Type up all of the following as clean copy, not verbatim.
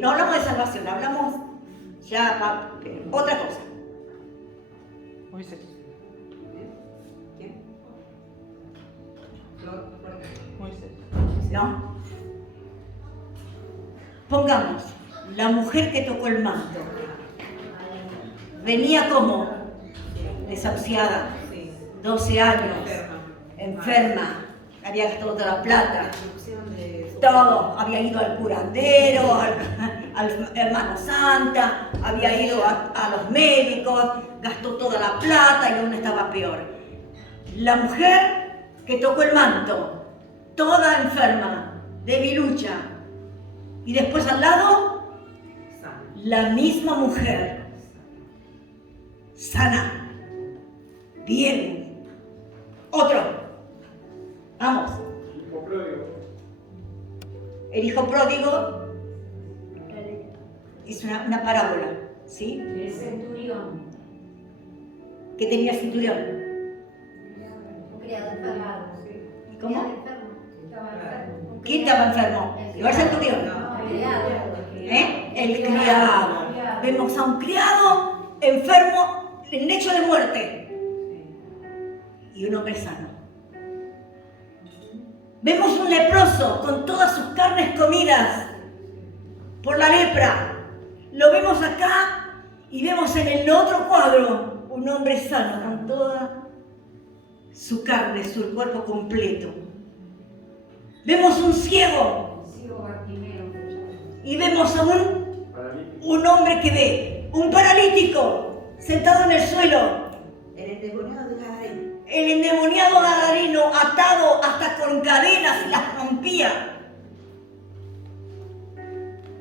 no hablamos de salvación, hablamos ya otra cosa. Moisés. ¿Quién? Moisés. ¿No? Pongamos, la mujer que tocó el manto venía como desahuciada, 12 años, enferma, había gastado toda la plata, todo, había ido al curandero, al hermano Santa, había ido a los médicos, gastó toda la plata y aún estaba peor. La mujer que tocó el manto, toda enferma, debilucha, y después al lado, la misma mujer, sana, bien. Otro, vamos. El hijo pródigo es una parábola, ¿sí? El centurión. ¿Qué tenía el centurión? Un criado enfermo. ¿Y cómo? Estaba enfermo. ¿Quién estaba enfermo? ¿Iba el centurión? El criado. El criado. Vemos a un criado enfermo en lecho de muerte y un hombre sano. Vemos un leproso con todas sus carnes comidas por la lepra. Lo vemos acá y vemos en el otro cuadro un hombre sano con toda su carne, su cuerpo completo. Vemos un ciego y vemos a un hombre que ve, un paralítico sentado en el suelo. El endemoniado de Gadareno. El endemoniado gadareno atado hasta con cadenas y las rompía.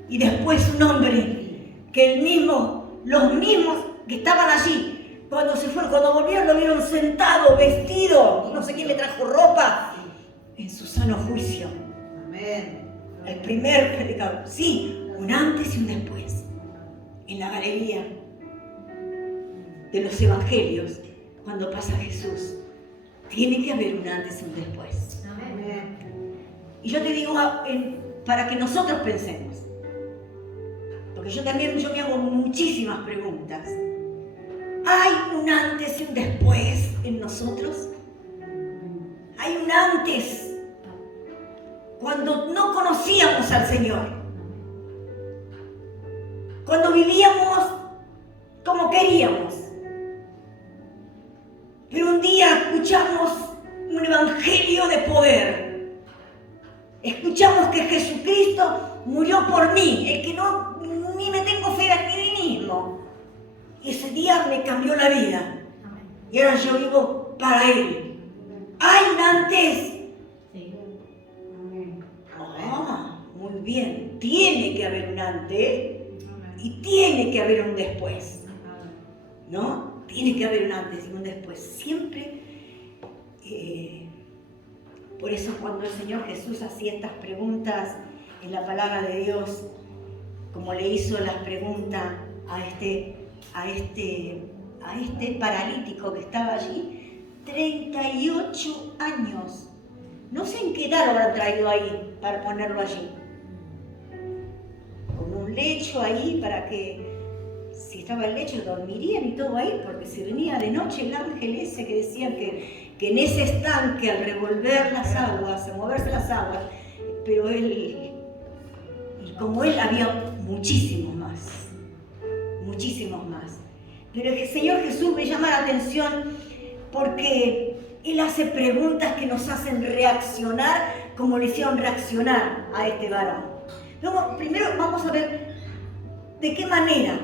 Y después un hombre que los mismos que estaban allí, cuando volvieron lo vieron sentado, vestido, no sé quién le trajo ropa, en su sano juicio. Amén. El primer predicador, sí, un antes y un después. En la galería de los evangelios, cuando pasa Jesús, tiene que haber un antes y un después. Amén. Y yo te digo, para que nosotros pensemos, porque yo me hago muchísimas preguntas. ¿Hay un antes y un después en nosotros? ¿Hay un antes cuando no conocíamos al Señor? Cuando vivíamos como queríamos. Pero un día escuchamos un evangelio de poder. Escuchamos que Jesucristo murió por mí, el que no ni me tengo fe en mí mismo. Y ese día me cambió la vida. Y ahora yo vivo para Él. ¿Hay un antes? Sí. Ah, muy bien. Tiene que haber un antes y tiene que haber un después. ¿No? Tiene que haber un antes y un después. Siempre. Por eso cuando el Señor Jesús hacía estas preguntas en la palabra de Dios, como le hizo las preguntas a este paralítico que estaba allí, 38 años. No sé en qué edad lo habrán traído ahí para ponerlo allí. Con un lecho ahí para que, si estaba el lecho, dormirían y todo ahí, porque si venía de noche el ángel ese que decían que en ese estanque, al revolver las aguas, a moverse las aguas, pero él, y como él, había muchísimos más. Pero el Señor Jesús me llama la atención porque Él hace preguntas que nos hacen reaccionar como le hicieron reaccionar a este varón. Luego, primero vamos a ver de qué manera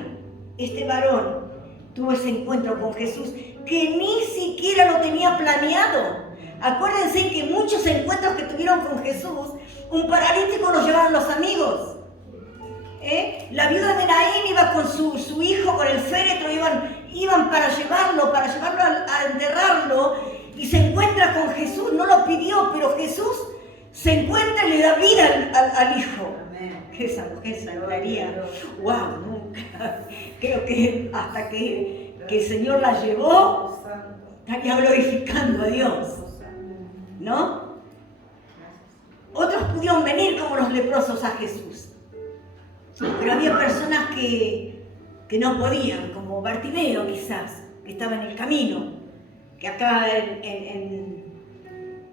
este varón tuvo ese encuentro con Jesús, que ni siquiera lo tenía planeado. Acuérdense que muchos encuentros que tuvieron con Jesús, un paralítico lo llevaron los amigos. La viuda de Naín iba con su hijo, con el féretro, iban para llevarlo a enterrarlo, y se encuentra con Jesús. No lo pidió, pero Jesús se encuentra y le da vida al hijo. Que esa mujer se lograría. ¡Wow! Nunca. Creo que hasta que el Señor la llevó, estaría glorificando a Dios. ¿No? Otros pudieron venir como los leprosos a Jesús. Pero había personas que no podían, como Bartimeo quizás, que estaba en el camino, que acá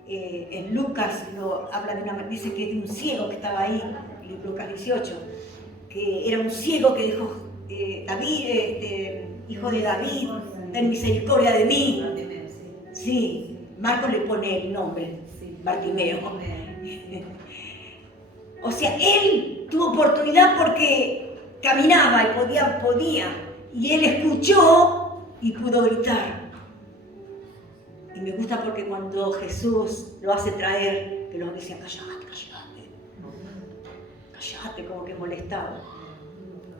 en Lucas habla dice que es de un ciego que estaba ahí, en Lucas 18, que era un ciego que dijo, David, hijo de David, ten misericordia de mí. Bartimeo, sí. Sí, Marcos le pone el nombre, Sí. Bartimeo. Amén. O sea, él tuvo oportunidad porque caminaba y podía. Y él escuchó y pudo gritar. Y me gusta porque cuando Jesús lo hace traer, que los decían, callate, como que molestaba.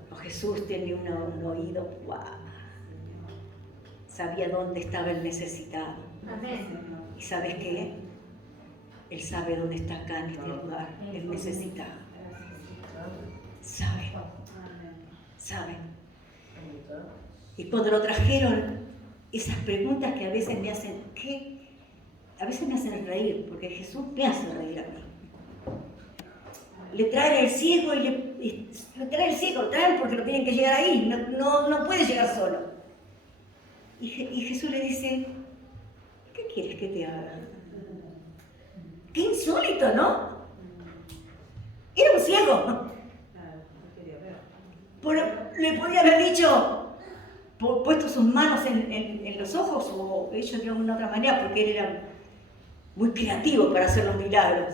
Pero Jesús tenía un oído, ¡guau! Sabía dónde estaba el necesitado. Amén. ¿Y sabes qué? Él sabe dónde está acá en este lugar, el necesitado. Sabe, sabe. Y cuando lo trajeron, esas preguntas que a veces me hacen, ¿qué? A veces me hacen reír, porque Jesús me hace reír a mí. Le traen el ciego y le traen el ciego, lo traen porque lo tienen que llegar ahí, no puede llegar solo. Y Jesús le dice, ¿qué quieres que te haga? Qué insólito, ¿no? Era un ciego. Claro, no quería ver. Le podía haber dicho, puesto sus manos en los ojos o hecho de alguna otra manera, porque él era muy creativo para hacer los milagros.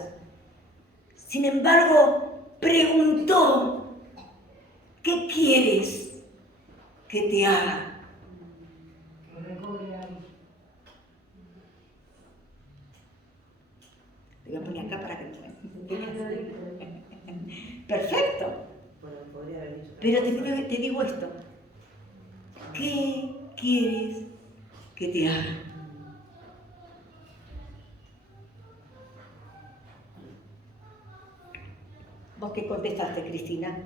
Sin embargo, preguntó, ¿qué quieres que te haga? Te voy a poner acá para que me... Perfecto. Bueno, podría haber dicho. Pero te digo esto. ¿Qué quieres que te haga? ¿Vos qué contestaste, Cristina?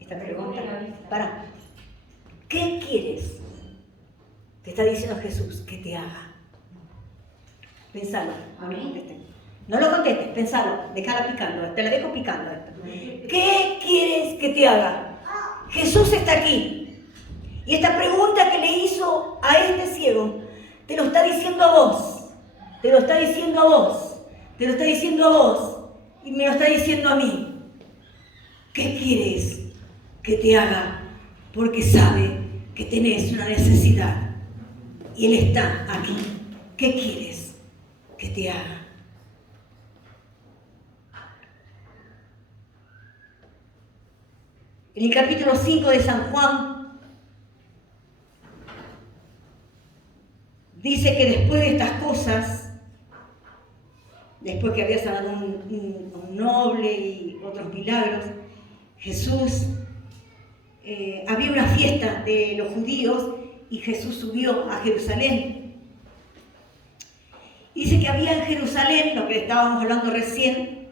Esta pregunta. Para. ¿Qué quieres? Te está diciendo Jesús que te haga. Pensalo. No lo contestes. No lo contestes, pensalo. Déjala picando. Te la dejo picando. ¿Qué quieres que te haga? Jesús está aquí. Y esta pregunta que le hizo a este ciego, te lo está diciendo a vos. Te lo está diciendo a vos. Te lo está diciendo a vos. Y me lo está diciendo a mí. ¿Qué quieres que te haga? Porque sabe que tenés una necesidad. Y Él está aquí. ¿Qué quieres que te haga? En el capítulo 5 de San Juan, dice que después de estas cosas, después que había sanado un noble y otros milagros, Jesús, había una fiesta de los judíos y Jesús subió a Jerusalén. Dice que había en Jerusalén, lo que estábamos hablando recién,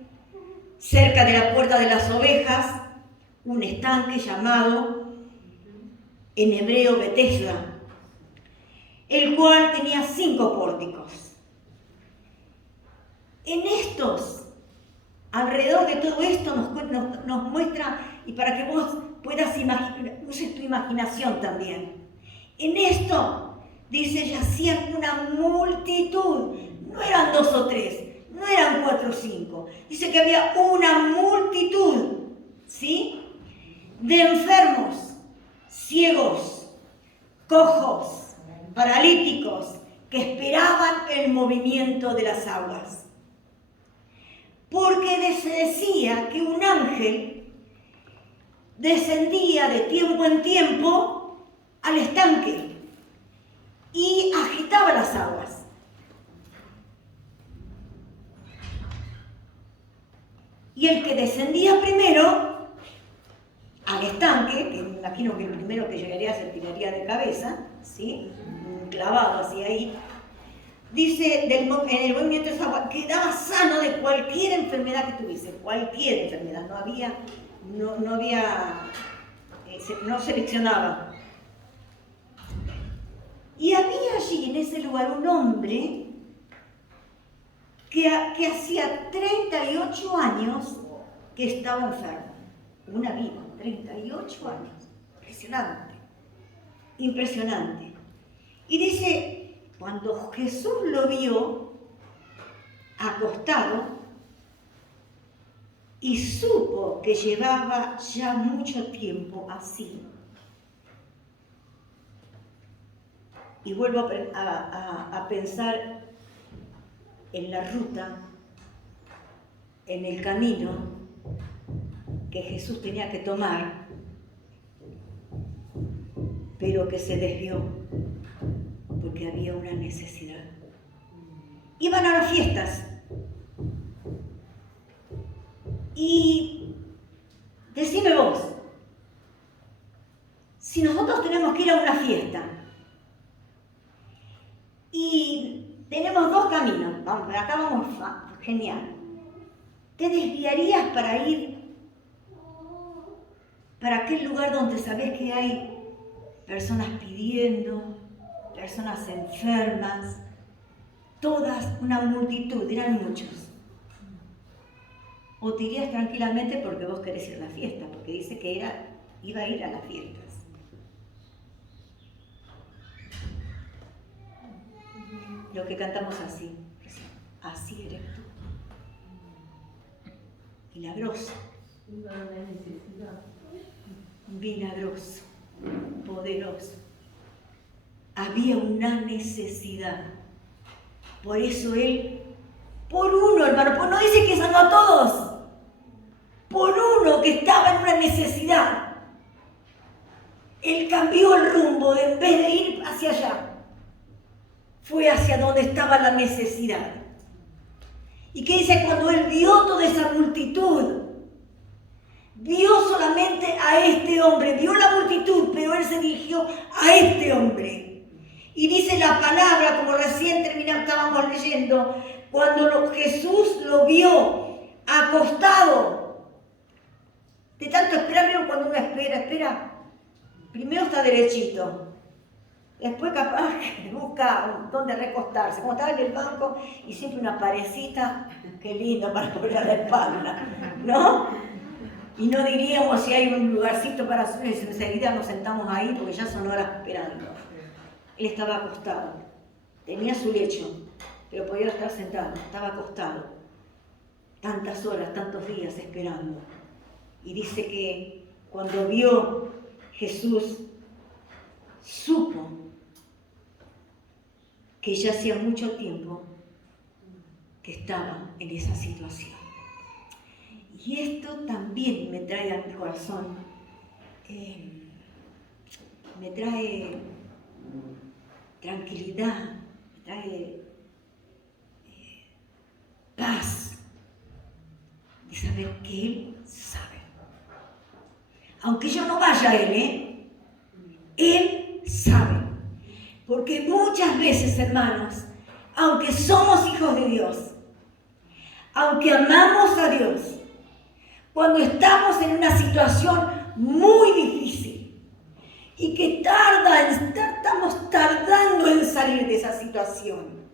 cerca de la puerta de las ovejas, un estanque llamado en hebreo Betesda, el cual tenía 5 pórticos. En estos, alrededor de todo esto nos muestra, y para que vos puedas imaginar, uses tu imaginación también. En esto, dice, yacían una multitud, no eran 2 o 3, no eran 4 o 5, dice que había una multitud, ¿sí?, de enfermos, ciegos, cojos, paralíticos, que esperaban el movimiento de las aguas. Porque se decía que un ángel descendía de tiempo en tiempo al estanque y agitaba las aguas. Y el que descendía primero al estanque, que me imagino que el primero que llegaría se tiraría de cabeza, ¿sí?, clavado así ahí, dice, en el movimiento de esa agua, quedaba sano de cualquier enfermedad que tuviese, cualquier enfermedad, no seleccionaba. Y había allí en ese lugar un hombre que hacía 38 años que estaba enfermo. una vida, 38 años. Impresionante, impresionante. Y dice, cuando Jesús lo vio acostado y supo que llevaba ya mucho tiempo así, y vuelvo a pensar en la ruta, en el camino que Jesús tenía que tomar, pero que se desvió porque había una necesidad. Iban a las fiestas y decime vos, si nosotros tenemos que ir a una fiesta y tenemos dos caminos, vamos, acá vamos, genial, ¿te desviarías para ir para aquel lugar donde sabés que hay personas pidiendo, personas enfermas, todas, una multitud, eran muchos? ¿O te irías tranquilamente porque vos querés ir a la fiesta? Porque dice que iba a ir a las fiestas. Lo que cantamos así eres tú. Milagroso. Milagroso, poderoso. Había una necesidad. Por eso él, por uno, hermano, pues no dice que sanó a todos, por uno que estaba en una necesidad, él cambió el rumbo, en vez de ir hacia allá, fue hacia donde estaba la necesidad. ¿Y qué dice? Cuando él vio toda esa multitud, vio solamente a este hombre, vio la multitud, pero él se dirigió a este hombre. Y dice la palabra, como recién estábamos leyendo, cuando Jesús lo vio acostado, de tanto esperar, ¿vieron cuando uno espera? Primero está derechito, después capaz que busca dónde recostarse, como estaba en el banco y siempre una parecita, qué lindo para poner a la espalda, ¿no? Y no diríamos si hay un lugarcito para subir, enseguida nos sentamos ahí porque ya son horas esperando. Él estaba acostado, tenía su lecho, pero podía estar sentado, estaba acostado. Tantas horas, tantos días esperando. Y dice que cuando vio Jesús, supo que ya hacía mucho tiempo que estaba en esa situación. Y esto también me trae a mi corazón, me trae tranquilidad, me trae paz de saber que Él sabe. Aunque yo no vaya a Él, Él sabe. Porque muchas veces, hermanos, aunque somos hijos de Dios, aunque amamos a Dios, cuando estamos en una situación muy difícil y que estamos tardando en salir de esa situación,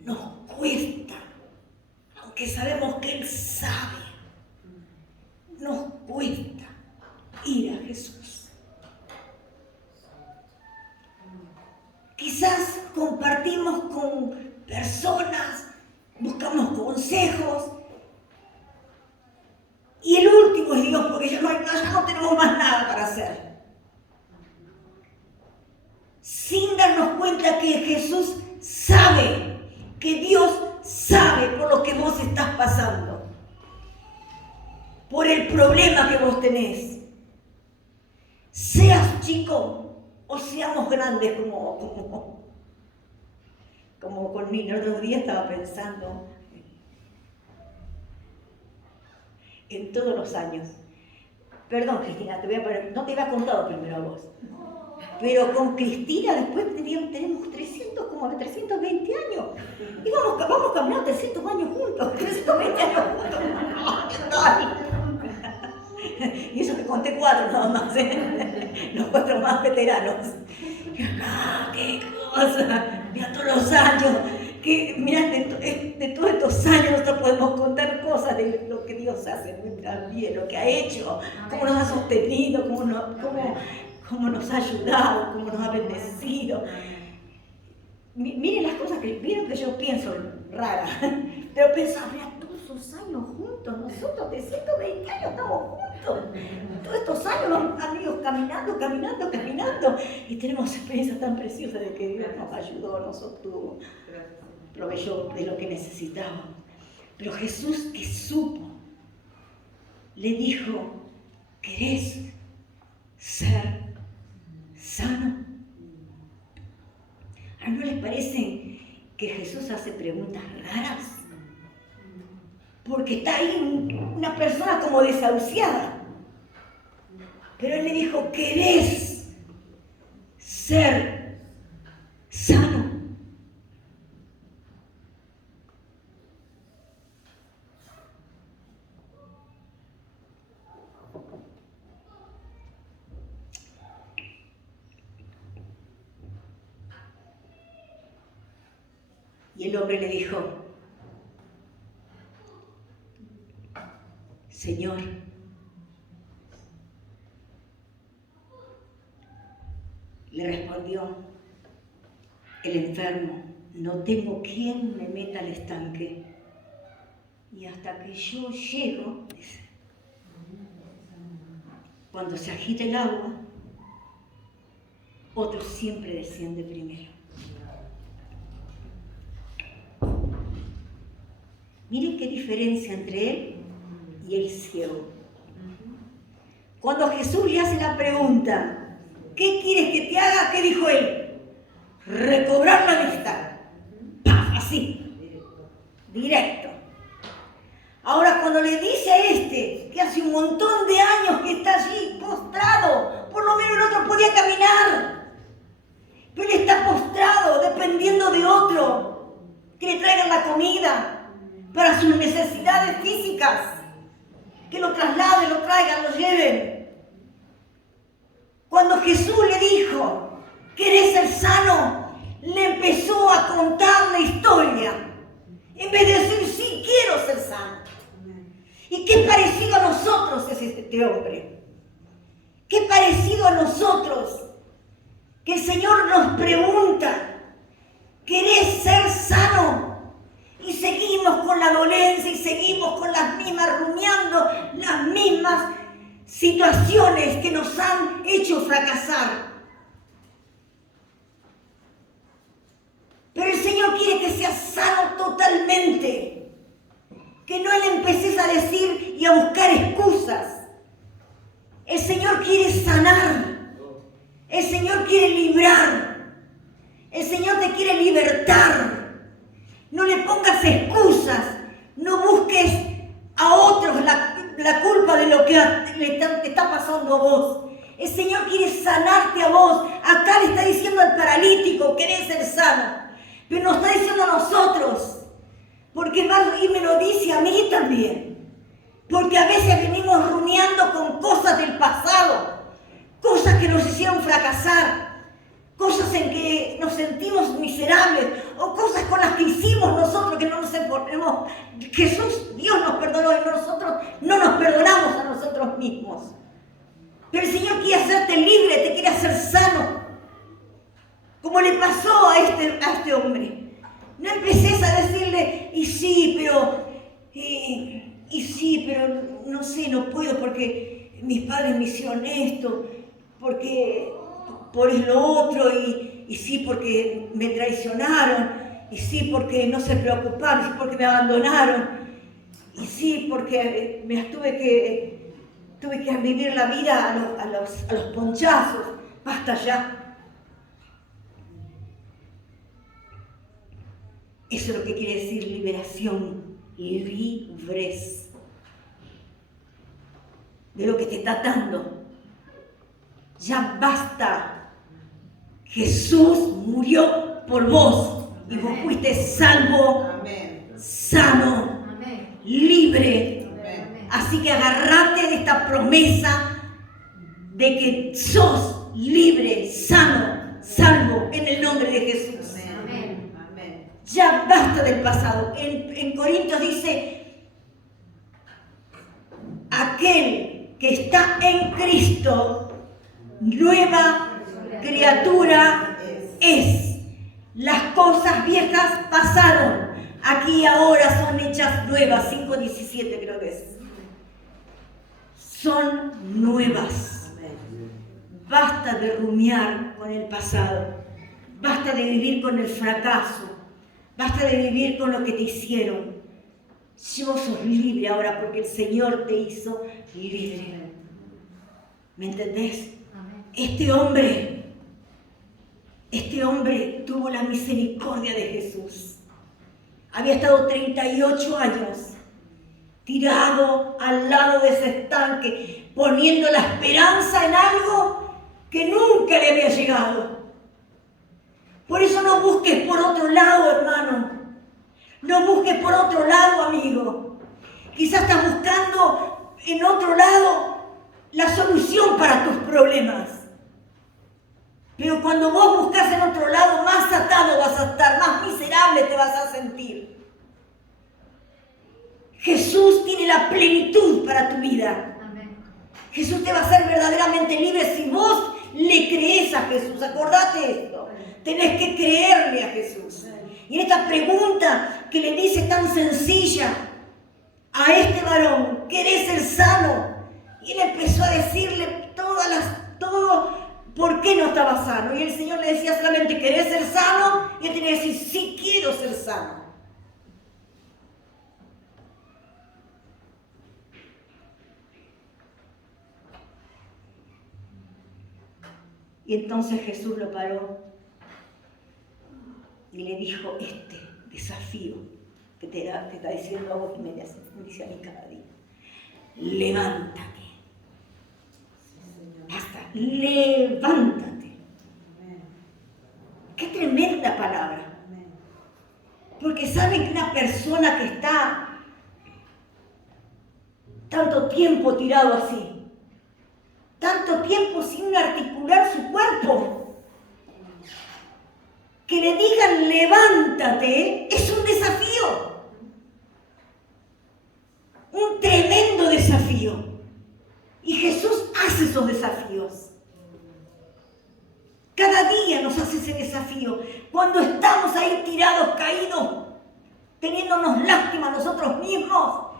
nos cuesta, aunque sabemos que Él sabe, nos cuesta ir a Jesús. Quizás compartimos con personas, buscamos consejos, y el último es Dios, porque ya no tenemos más nada para hacer. Sin darnos cuenta que Jesús sabe, que Dios sabe por lo que vos estás pasando, por el problema que vos tenés. Seas chico o seamos grandes como conmigo. El otro día estaba pensando en todos los años. Perdón, Cristina, no te había contado primero a vos. Pero con Cristina después tenemos 320 años. Y vamos caminando 300 años juntos, 320 años juntos. Y eso que conté 4 nada más, los 4 más veteranos. ¡Ah, qué cosa! Mira todos los años que mirá, de todos estos años nosotros podemos contar cosas de lo que Dios hace en nuestra vida, lo que ha hecho, cómo nos ha sostenido, cómo nos ha ayudado, cómo nos ha bendecido. Miren las cosas miren que yo pienso raras, pero pensaba, mira, todos esos años juntos, nosotros de 120 años estamos juntos, todos estos años han ido caminando, y tenemos experiencias tan preciosas de que Dios nos ayudó, nos sostuvo, proveyó de lo que necesitábamos. Pero Jesús, que supo, le dijo, ¿querés ser sano? ¿A no les parece que Jesús hace preguntas raras? Porque está ahí una persona como desahuciada. Pero Él le dijo, ¿querés ser sano? Y el hombre le dijo, Señor, le respondió el enfermo, no tengo quien me meta al estanque. Y hasta que yo llego, dice, cuando se agita el agua, otro siempre desciende primero. Miren qué diferencia entre él y el ciego. Cuando Jesús le hace la pregunta, ¿qué quieres que te haga? ¿Qué dijo él? Recobrar la vista. ¡Paf! Así, directo. Ahora cuando le dice a este, que hace un montón de años que está allí postrado, por lo menos el otro podía caminar, pero él está postrado dependiendo de otro, que le traigan la comida para sus necesidades físicas, que lo trasladen, lo traigan, lo lleven. Cuando Jesús le dijo, ¿querés ser sano?, le empezó a contar la historia, en vez de decir, sí, quiero ser sano. Y qué parecido a nosotros es este hombre. Qué parecido a nosotros, que el Señor nos pregunta, ¿querés ser sano? Y seguimos con la dolencia y seguimos con las mismas, rumiando las mismas situaciones que nos han hecho fracasar. Pero el Señor quiere que seas sano totalmente. Que no le empeces a decir y a buscar excusas. El Señor quiere sanar. El Señor quiere librar. El Señor te quiere libertar. No le pongas excusas, no busques a otros la culpa de lo que te está pasando a vos. El Señor quiere sanarte a vos. Acá le está diciendo al paralítico, querés ser sano, pero nos está diciendo a nosotros, porque y me lo dice a mí también, porque a veces venimos rumiando con cosas del pasado, cosas que nos hicieron fracasar, cosas en que nos sentimos miserables, o cosas con las que hicimos nosotros que no nos perdonamos. Jesús, Dios nos perdonó y nosotros no nos perdonamos a nosotros mismos. Pero el Señor quiere hacerte libre, te quiere hacer sano, como le pasó a este hombre. No empeces a decirle, y sí, pero no sé, no puedo porque mis padres me hicieron esto, porque por lo otro, y sí porque me traicionaron, y sí porque no se preocuparon, y sí porque me abandonaron, y sí porque tuve que vivir la vida a los ponchazos. Basta ya. Eso es lo que quiere decir liberación, libres de lo que te está atando. Ya basta. Jesús murió por vos y vos fuiste salvo, sano, libre. Así que agarrate de esta promesa de que sos libre, sano, salvo en el nombre de Jesús. Ya basta del pasado. En Corintios dice, aquel que está en Cristo, nueva criatura es. Las cosas viejas pasaron, aquí y ahora son hechas nuevas. 5:17 creo que es. Son nuevas. Basta de rumiar con el pasado. Basta de vivir con el fracaso. Basta de vivir con lo que te hicieron. Vos sos libre ahora porque el Señor te hizo libre. ¿Me entendés? Amén. Este hombre tuvo la misericordia de Jesús. Había estado 38 años tirado al lado de ese estanque, poniendo la esperanza en algo que nunca le había llegado. Por eso no busques por otro lado, hermano. No busques por otro lado, amigo. Quizás estás buscando en otro lado la solución para tus problemas. Pero cuando vos buscas en otro lado, más atado vas a estar, más miserable te vas a sentir. Jesús tiene la plenitud para tu vida. Amén. Jesús te va a hacer verdaderamente libre si vos le crees a Jesús. Acordate esto. Tenés que creerle a Jesús. Y en esta pregunta que le dice tan sencilla a este varón, ¿querés ser sano? Y él empezó a decirle todo por qué no estaba sano. Y el Señor le decía solamente, ¿querés ser sano? Y él tenía que decir, sí quiero ser sano. Y entonces Jesús lo paró y le dijo este desafío que te está diciendo a vos y me dice a mí cada día. Levántate. Basta, levántate. Qué tremenda palabra. Porque saben que una persona que está tanto tiempo tirado así, tanto tiempo sin articular su cuerpo, que le digan levántate, es un desafío. Un tremendo desafío. Y Jesús hace esos desafíos. Cada día nos hace ese desafío. Cuando estamos ahí tirados, caídos, teniéndonos lástima nosotros mismos,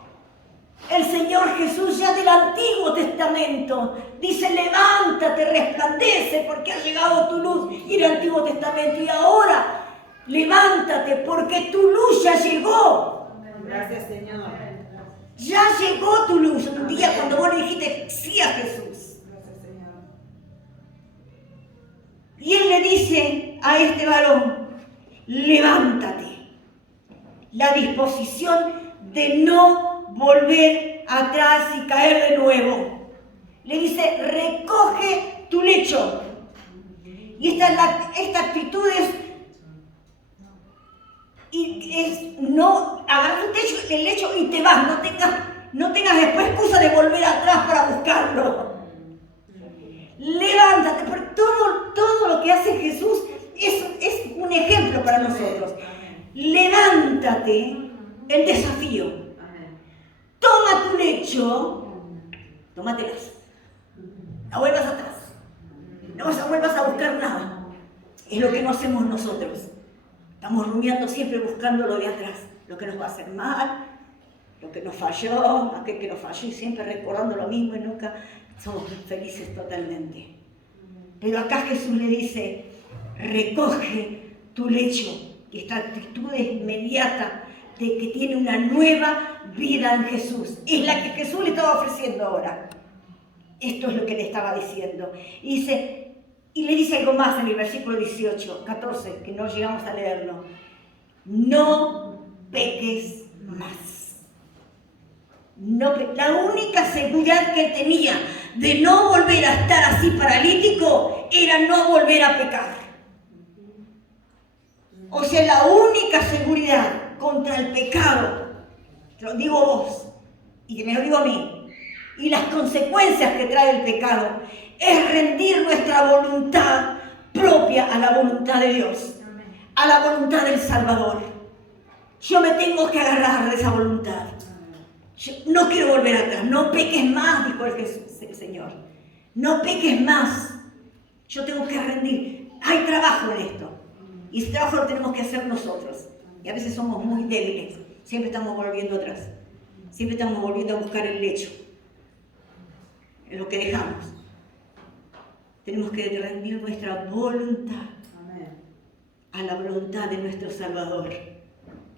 el Señor Jesús ya del Antiguo Testamento dice, levántate, resplandece, porque ha llegado tu luz. Y el Antiguo Testamento, y ahora, levántate, porque tu luz ya llegó. Gracias, Señor. Ya llegó tu luz. Un día cuando vos le dijiste sí a Jesús. Gracias, Señor. Y Él le dice a este varón, levántate. La disposición de no volver atrás y caer de nuevo. Le dice, recoge tu lecho. Y esta actitud es no agarrar el lecho y te vas. No tengas después excusa de volver atrás para buscarlo. Levántate, porque todo lo que hace Jesús es un ejemplo para nosotros. Levántate, el desafío. Toma tu lecho, tómatelas. No vuelvas atrás. No vuelvas a buscar nada. Es lo que no hacemos nosotros. Estamos rumiando siempre buscando lo de atrás, lo que nos va a hacer mal, lo que nos falló, aquel que nos falló, y siempre recordando lo mismo y nunca somos felices totalmente. Pero acá Jesús le dice, recoge tu lecho. Y esta actitud es inmediata de que tiene una nueva vida en Jesús. Es la que Jesús le estaba ofreciendo ahora. Esto es lo que le estaba diciendo. Y le dice algo más en el versículo 14, que no llegamos a leerlo. No peques más. La única seguridad que tenía de no volver a estar así paralítico era no volver a pecar. O sea, la única seguridad contra el pecado, te lo digo a vos y que me lo digo a mí, y las consecuencias que trae el pecado, es rendir nuestra voluntad propia a la voluntad de Dios, a la voluntad del Salvador. Yo me tengo que agarrar de esa voluntad. Yo no quiero volver atrás. No peques más, dijo el Señor. No peques más. Yo tengo que rendir. Hay trabajo en esto. Y ese trabajo lo tenemos que hacer nosotros. Y a veces somos muy débiles. Siempre estamos volviendo atrás. Siempre estamos volviendo a buscar el lecho. En lo que dejamos. Tenemos que rendir nuestra voluntad a la voluntad de nuestro Salvador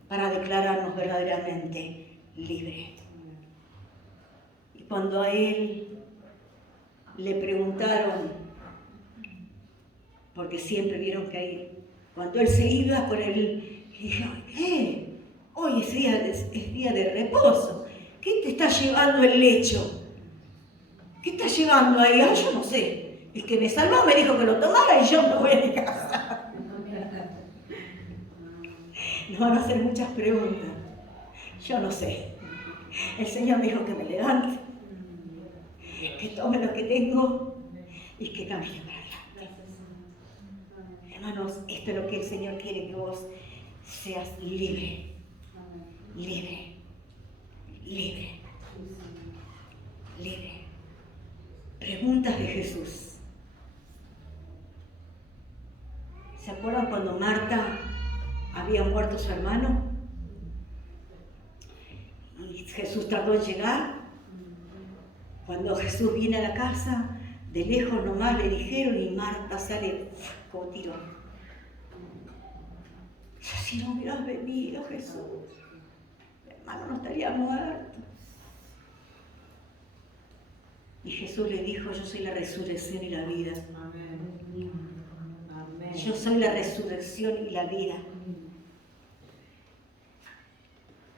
para declararnos verdaderamente libres. Y cuando a él le preguntaron, porque siempre vieron que ahí, cuando él se iba con él, dijeron, hoy es día de reposo. ¿Qué te está llevando el lecho? ¿Qué está llevando ahí? Yo no sé. El que me salvó me dijo que lo tomara y yo me voy a mi casa. Nos van a hacer muchas preguntas. Yo no sé. El Señor me dijo que me levante, que tome lo que tengo y que camine para adelante. Hermanos, esto es lo que el Señor quiere, que vos seas libre. Libre. Libre. Libre. Preguntas de Jesús. ¿Se acuerdan cuando Marta había muerto su hermano? Y Jesús tardó en llegar. Cuando Jesús viene a la casa, de lejos nomás le dijeron y Marta sale como tiró. Si no hubieras venido, Jesús, mi hermano no estaría muerto. Y Jesús le dijo, yo soy la resurrección y la vida. Amén. Yo soy la resurrección y la vida.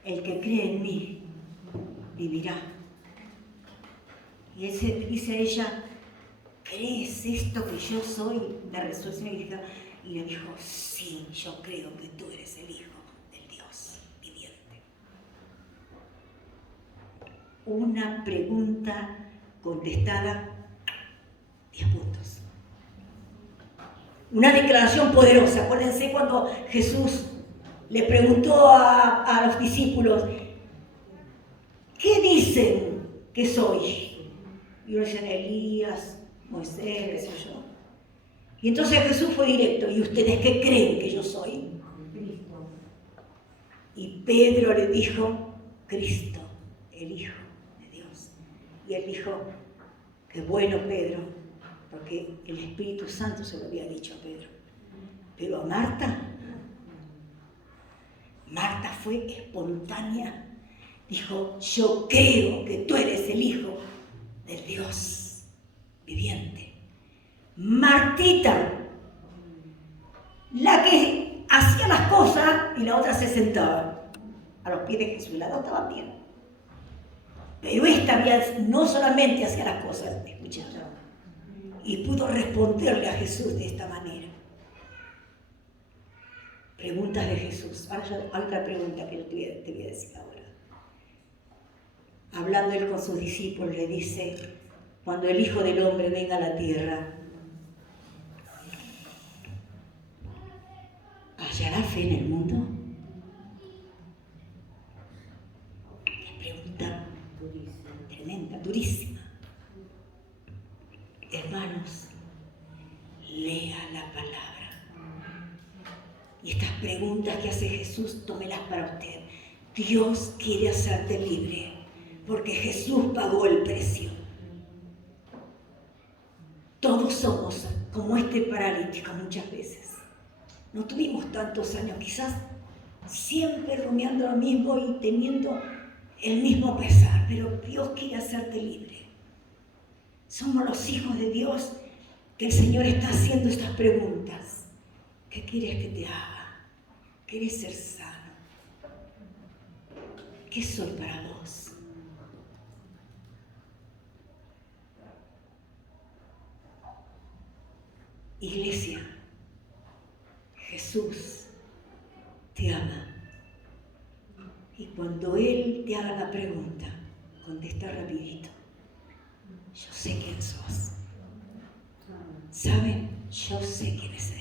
El que cree en mí vivirá. Y dice ella, ¿crees esto que yo soy la resurrección y la vida? Y le dijo, sí, yo creo que tú eres el Hijo del Dios viviente. Una pregunta contestada, 10 puntos. Una declaración poderosa. Acuérdense cuando Jesús le preguntó a los discípulos, ¿qué dicen que soy? Y uno decía, Elías, Moisés, qué sé yo. Y entonces Jesús fue directo, ¿y ustedes qué creen que yo soy? Cristo. Y Pedro le dijo, Cristo, el Hijo de Dios. Y él dijo, qué bueno, Pedro, porque el Espíritu Santo se lo había dicho a Pedro. Pero a Marta fue espontánea. Dijo, yo creo que tú eres el Hijo del Dios viviente. Martita, la que hacía las cosas y la otra se sentaba a los pies de Jesús. Las dos estaban bien. Pero esta no solamente hacía las cosas, escuchando, y pudo responderle a Jesús de esta manera. Preguntas de Jesús. Ahora otra pregunta que te voy a decir ahora. Hablando él con sus discípulos, le dice, cuando el Hijo del Hombre venga a la tierra, ¿hallará fe en el mundo? Qué pregunta tremenda, durísima. Hermanos, lea la palabra. Y estas preguntas que hace Jesús, tómelas para usted. Dios quiere hacerte libre, porque Jesús pagó el precio. Todos somos como este paralítico muchas veces. No tuvimos tantos años, quizás siempre rumiando lo mismo y teniendo el mismo pesar, pero Dios quiere hacerte libre. Somos los hijos de Dios que el Señor está haciendo estas preguntas. ¿Qué quieres que te haga? ¿Quieres ser sano? ¿Qué soy para vos? Iglesia, Jesús te ama. Y cuando Él te haga la pregunta, contesta rapidito. Yo sé quién sos. ¿Saben? Yo sé quién es Él.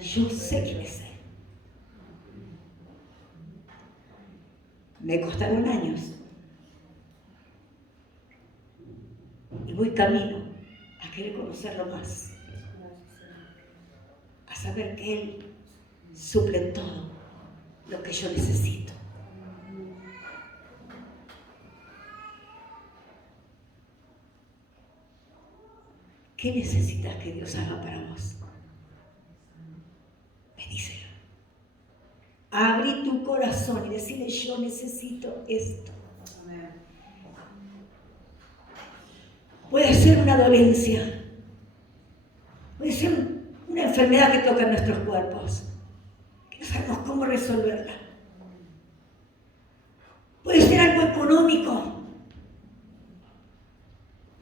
Yo sé quién es Él. Me costaron años. Y voy camino a querer conocerlo más. A saber que Él suple todo lo que yo necesito. ¿Qué necesitas que Dios haga para vos? Pedíselo. Abrí tu corazón y decirle, yo necesito esto. Puede ser una dolencia, puede ser una enfermedad que toca en nuestros cuerpos, que no sabemos cómo resolverla. Puede ser algo económico.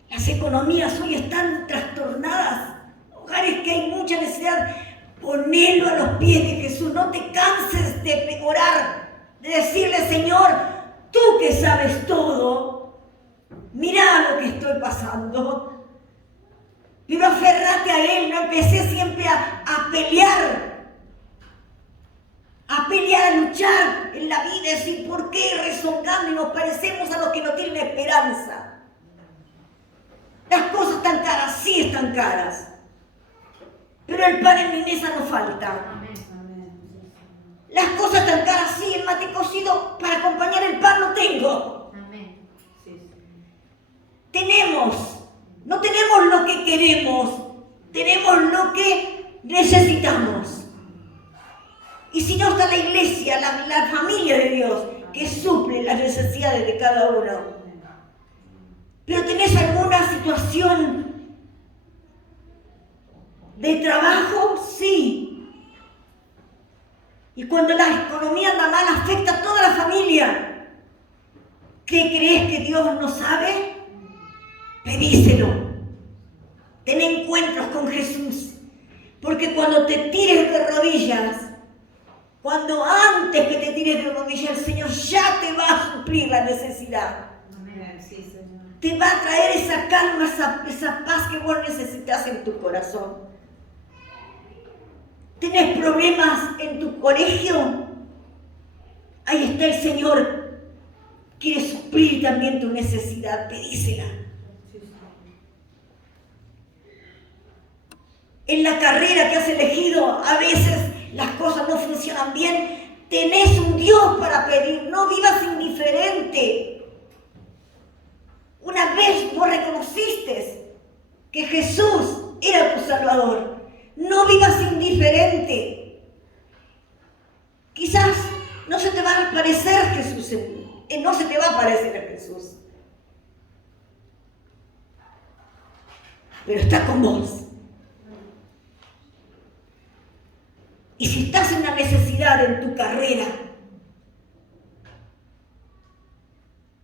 Las economías hoy están trastornadas, hogares que hay mucha necesidad. Ponelo a los pies de Jesús, no te canses de orar, de decirle, Señor, tú que sabes todo, mirá lo que estoy pasando. Pero aferrate a Él, no empecé siempre a pelear, a luchar en la vida, decir, ¿por qué rezongando y nos parecemos a los que no tienen esperanza? Las cosas están caras, sí están caras. Pero el pan en mi mesa no falta. Las cosas están caras, sí, el mate cocido para acompañar el pan no tengo. No tenemos lo que queremos, tenemos lo que necesitamos. Y si no está la iglesia, la familia de Dios, que suple las necesidades de cada uno. Pero tenés alguna situación de trabajo, sí. Y cuando la economía anda mal, afecta a toda la familia. ¿Qué crees que Dios no sabe? Pedíselo. Ten encuentros con Jesús. Porque cuando te tires de rodillas, cuando antes que te tires de rodillas, el Señor ya te va a suplir la necesidad. Te va a traer esa calma, esa paz que vos necesitas en tu corazón. ¿Tenés problemas en tu colegio? Ahí está el Señor. Quiere suplir también tu necesidad. Pedísela. En la carrera que has elegido, a veces las cosas no funcionan bien. Tenés un Dios para pedir. No vivas indiferente. Una vez vos reconociste que Jesús era tu Salvador. No vivas indiferente. Quizás no se te va a aparecer Jesús no se te va a aparecer a Jesús. Pero está con vos. Y si estás en una necesidad en tu carrera,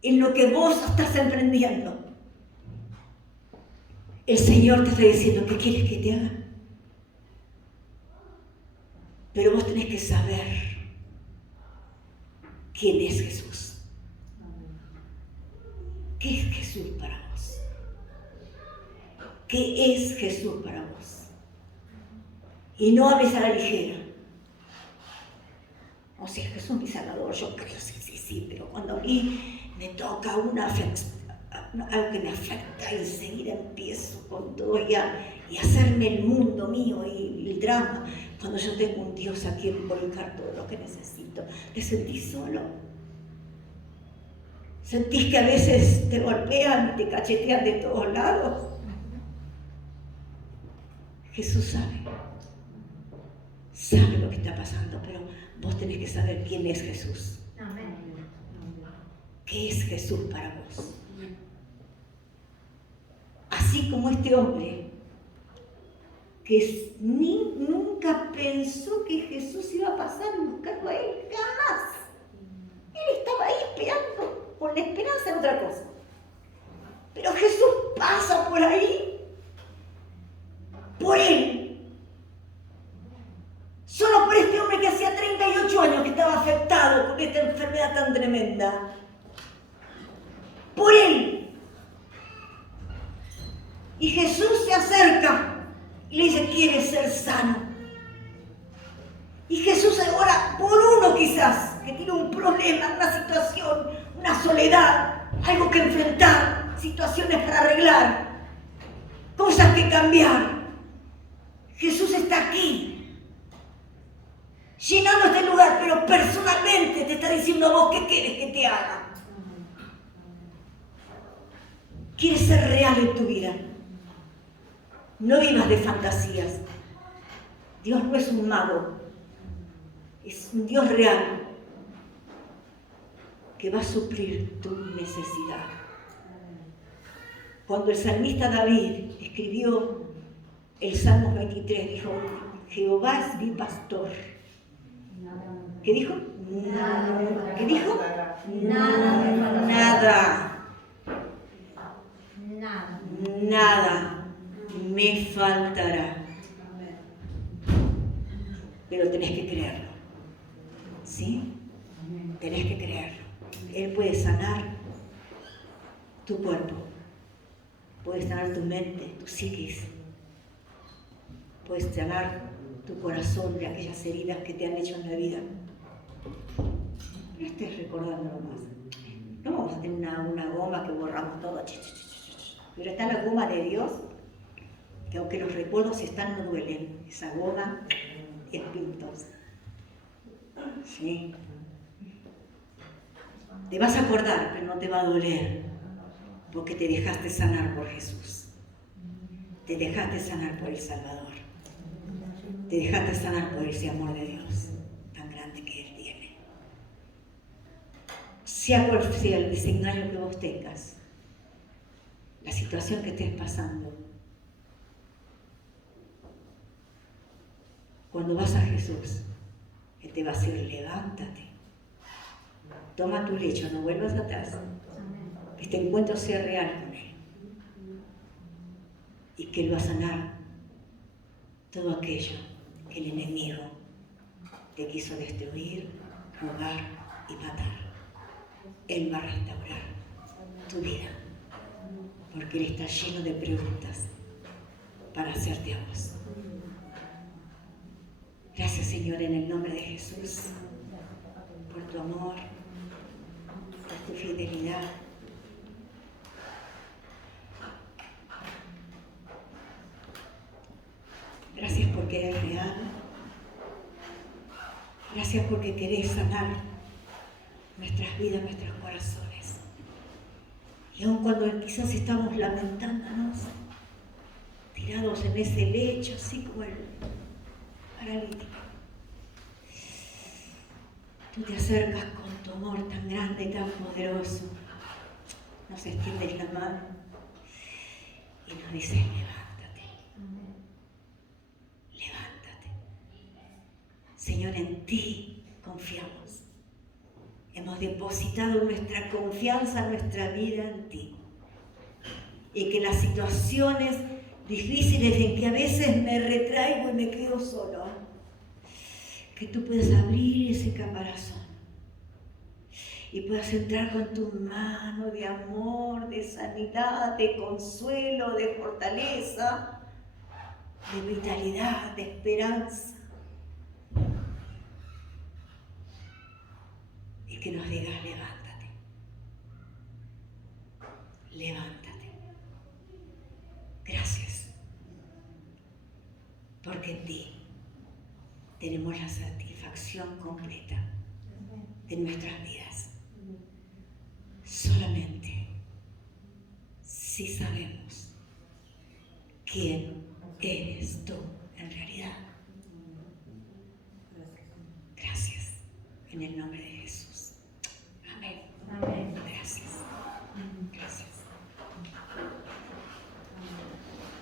en lo que vos estás emprendiendo, el Señor te está diciendo, ¿qué quieres que te haga? Pero vos tenés que saber quién es Jesús. ¿Qué es Jesús para vos? ¿Qué es Jesús para vos? Y no hables a la ligera. O sea, Jesús es mi Salvador, yo creo, sí, pero cuando a mí me toca algo que me afecta, enseguida empiezo con todo y a hacerme el mundo mío y el drama, cuando yo tengo un Dios a quien volcar todo lo que necesito. ¿Te sentís solo? ¿Sentís que a veces te golpean, te cachetean de todos lados? Jesús sabe lo que está pasando, pero vos tenés que saber quién es Jesús. Amén. ¿Qué es Jesús para vos? Así como este hombre que nunca pensó que Jesús iba a pasar y buscarlo a él, jamás. Él estaba ahí esperando, con la esperanza en otra cosa. Pero Jesús pasa por ahí, por él. Solo por este hombre que hacía 38 años que estaba afectado por esta enfermedad tan tremenda. Por él. Y Jesús se acerca y le dice, ¿quieres ser sano? Y Jesús ora por uno quizás, que tiene un problema, una situación, una soledad, algo que enfrentar, situaciones para arreglar, cosas que cambiar. Jesús está aquí, llenando este lugar, pero personalmente te está diciendo a vos qué quieres que te haga. ¿Quieres ser real en tu vida? No vivas de fantasías. Dios no es un mago, es un Dios real que va a suplir tu necesidad. Cuando el salmista David escribió el Salmo 23, dijo: Jehová es mi pastor. ¿Qué dijo? Nada. ¿Qué dijo? Nada. Nada me faltará. Pero tenés que creerlo. ¿Sí? Tenés que creerlo. Él puede sanar tu cuerpo, puede sanar tu mente, tu psiquis, puede sanar tu corazón de aquellas heridas que te han hecho en la vida. No estés recordándolo más. No vamos a tener una goma que borramos todo. Pero está la goma de Dios, que aunque los recuerdos están, no duelen. Esa goma es pintosa. ¿Sí? Te vas a acordar, pero no te va a doler, porque te dejaste sanar por Jesús. Te dejaste sanar por el Salvador. Te dejaste sanar por ese amor de Dios tan grande que Él tiene. Sea cual sea el designario que vos tengas, la situación que estés pasando, cuando vas a Jesús, Él te va a decir: levántate, toma tu lecho, no vuelvas atrás. Que este encuentro sea real con Él y que Él va a sanar todo aquello que el enemigo te quiso destruir, robar y matar. Él va a restaurar tu vida, porque Él está lleno de preguntas para hacerte a vos. Gracias, Señor, en el nombre de Jesús, por tu amor, por tu fidelidad. Gracias porque eres real. Gracias porque querés sanar nuestras vidas, nuestros corazones. Y aun cuando quizás estamos lamentándonos, tirados en ese lecho, así como el paralítico, tú te acercas con tu amor tan grande y tan poderoso, nos extiendes la mano y nos dices: levántate, levántate. Señor, en ti confiamos. Hemos depositado nuestra confianza, nuestra vida en ti. Y que las situaciones difíciles en que a veces me retraigo y me quedo solo, que tú puedas abrir ese caparazón y puedas entrar con tu mano de amor, de sanidad, de consuelo, de fortaleza, de vitalidad, de esperanza. Y que nos digas: levántate, levántate. Gracias, porque en ti tenemos la satisfacción completa de nuestras vidas. Solamente si sabemos quién eres tú en realidad. Gracias, en el nombre de Jesús.